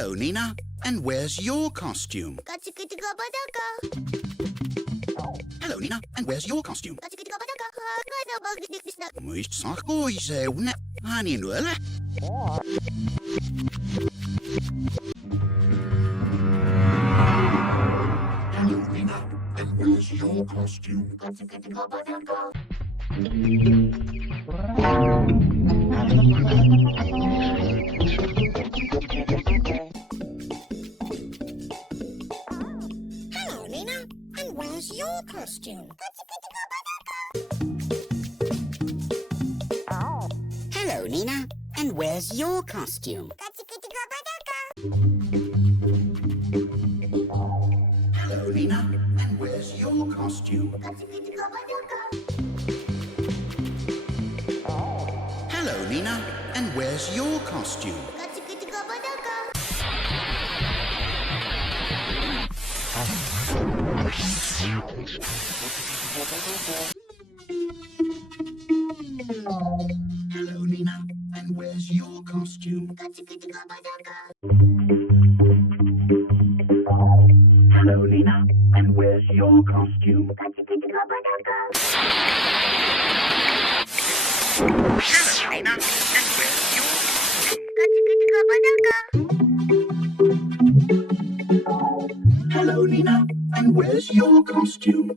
Hello, Nina. And where's your costume? Hello, Nina. And where's your costume? Moist sako se une. Hani nuele. Hello, Nina. And where's your costume? Hello, Nina. And where's your costume? Hello, Nina. And where's your costume? Hello, Nina. And where's your costume? Hello, Nina. And where's your costume? Hello, Nina. And where's your costume? Hello, Nina. And where's your costume? Hello, Nina. And where's your costume? Hello, Nina. And where's your costume?